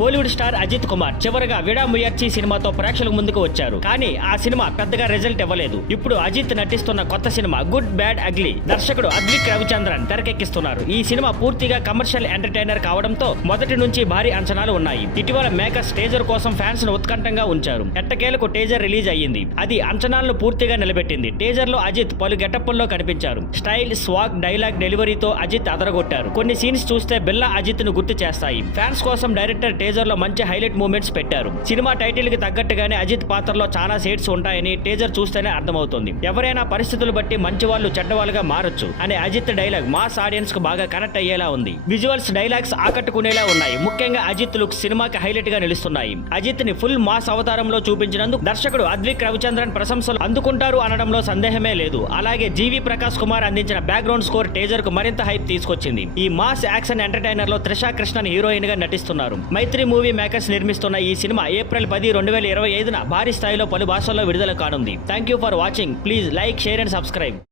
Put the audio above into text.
Kollywood star Ajit Kumar చివరగా విడా ముయర్చి సినిమాతో ప్రేక్షకుల ముందుకు వచ్చారు. కానీ ఆ సినిమా పెద్దగా రిజల్ట్ ఇవ్వలేదు. ఇప్పుడు అజిత్ నటిస్తున్న కొత్త సినిమా గుడ్ బ్యాడ్ అగ్లీ దర్శకుడు అద్విక్ రవిచంద్రన్ తెరకెక్కిస్తున్నారు. ఈ సినిమా పూర్తిగా కమర్షియల్ ఎంటర్టైనర్ కావడంతో మొదటి నుంచి భారీ అంచనాలు ఉన్నాయి. ఇటీవల మేకర్స్ టేజర్ కోసం ఫ్యాన్స్ ను ఉత్కంఠంగా ఉంచారు. ఎట్టకేలకు టేజర్ రిలీజ్ అయ్యింది. అది అంచనాలను పూర్తిగా నిలబెట్టింది. టేజర్ లో అజిత్ పలు గెటప్పుల్లో కనిపించారు. Style, swag, dialogue డెలివరీతో Ajit అదరగొట్టారు. కొన్ని సీన్స్ చూస్తే బిల్లా అజిత్ ను గుర్తు చేస్తాయి. ఫ్యాన్స్ కోసం డైరెక్టర్ టేజర్ లో మంచి హైలైట్ మూమెంట్స్ పెట్టారు. సినిమా టైటిల్ కి తగ్గట్టుగానే అజిత్ పాత్రలో చాలా షేడ్స్ ఉంటాయని టేజర్ చూస్తేనే అర్థమవుతుంది. ఎవరైనా పరిస్థితులు బట్టి మంచి వాళ్ళు చెడ్డవాళ్ళుగా మారొచ్చు అనే అజిత్ డైలాగ్ మాస్ ఆడియన్స్ కు బాగా కనెక్ట్ అయ్యేలా ఉంది. విజువల్స్, డైలాగ్స్ ఆకట్టుకునేలా ఉన్నాయి. ముఖ్యంగా అజిత్ లుక్స్ సినిమాకి హైలైట్ గా నిలుస్తున్నాయి. అజిత్ ని ఫుల్ మాస్ అవతారంలో చూపించినందుకు దర్శకుడు అద్విక్ రవిచంద్రన్ ప్రశంసలు అందుకుంటారు అనడంలో సందేహమే లేదు. అలాగే జీవి ప్రకాష్ కుమార్ అందించిన బ్యాక్గ్రౌండ్ స్కోర్ టేజర్ కు మరింత హైప్ తీసుకొచ్చింది. ఈ మాస్ యాక్షన్ ఎంటర్టైనర్ లో త్రిషా కృష్ణన్ హీరోయిన్ గా నటిస్తున్నారు. మైత్రి మూవీ మేకర్స్ నిర్మిస్తున్న ఈ సినిమా ఏప్రిల్ 10, 2025న భారీ స్థాయిలో పలు భాషల్లో విడుదల కానుంది. Thank you for watching. Please like, share and subscribe.